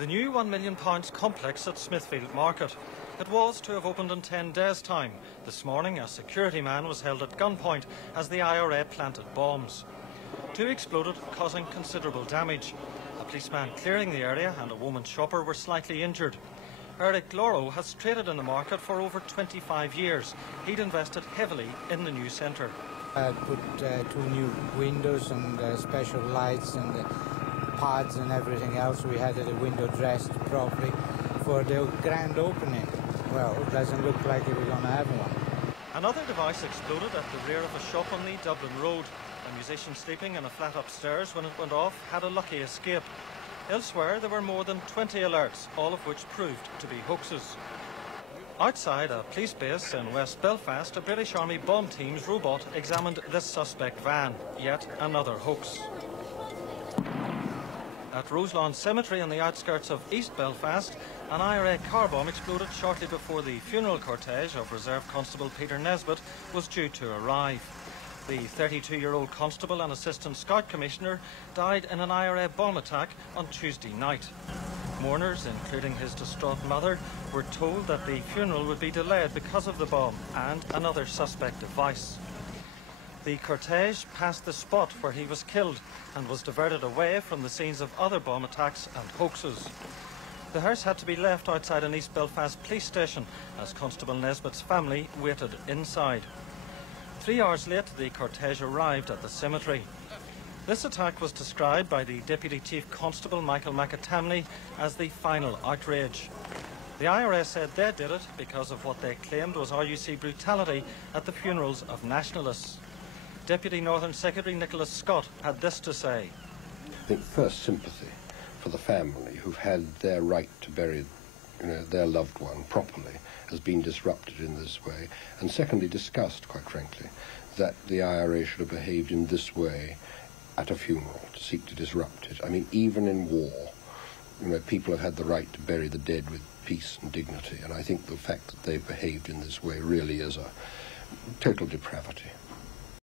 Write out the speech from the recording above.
The new £1 million complex at Smithfield Market. It was to have opened in 10 days' time. This morning, a security man was held at gunpoint as the IRA planted bombs. 2 exploded, causing considerable damage. A policeman clearing the area and a woman shopper were slightly injured. Eric Lauro has traded in the market for over 25 years. He'd invested heavily in the new centre. I put 2 new windows and special lights and pods and everything else. We had the window dressed properly for the grand opening. Well, it doesn't look like we're going to have one. Another device exploded at the rear of a shop on the Dublin Road. A musician sleeping in a flat upstairs when it went off had a lucky escape. Elsewhere, there were more than 20 alerts, all of which proved to be hoaxes. Outside a police base in West Belfast, a British Army bomb team's robot examined this suspect van, yet another hoax. At Roselawn Cemetery on the outskirts of East Belfast, an IRA car bomb exploded shortly before the funeral cortege of Reserve Constable Peter Nesbeth was due to arrive. The 32-year-old constable and assistant scout commissioner died in an IRA bomb attack on Tuesday night. Mourners, including his distraught mother, were told that the funeral would be delayed because of the bomb and another suspect device. The cortege passed the spot where he was killed and was diverted away from the scenes of other bomb attacks and hoaxes. The hearse had to be left outside an East Belfast police station as Constable Nesbeth's family waited inside. 3 hours late, the cortege arrived at the cemetery. This attack was described by the Deputy Chief Constable Michael McAtamney as the final outrage. The IRA said they did it because of what they claimed was RUC brutality at the funerals of nationalists. Deputy Northern Secretary Nicholas Scott had this to say. I think first sympathy for the family who've had their right to bury their loved one properly has been disrupted in this way, and secondly disgust, quite frankly, that the IRA should have behaved in this way at a funeral, to seek to disrupt it. I mean, even in war, people have had the right to bury the dead with peace and dignity, and I think the fact that they've behaved in this way really is a total depravity.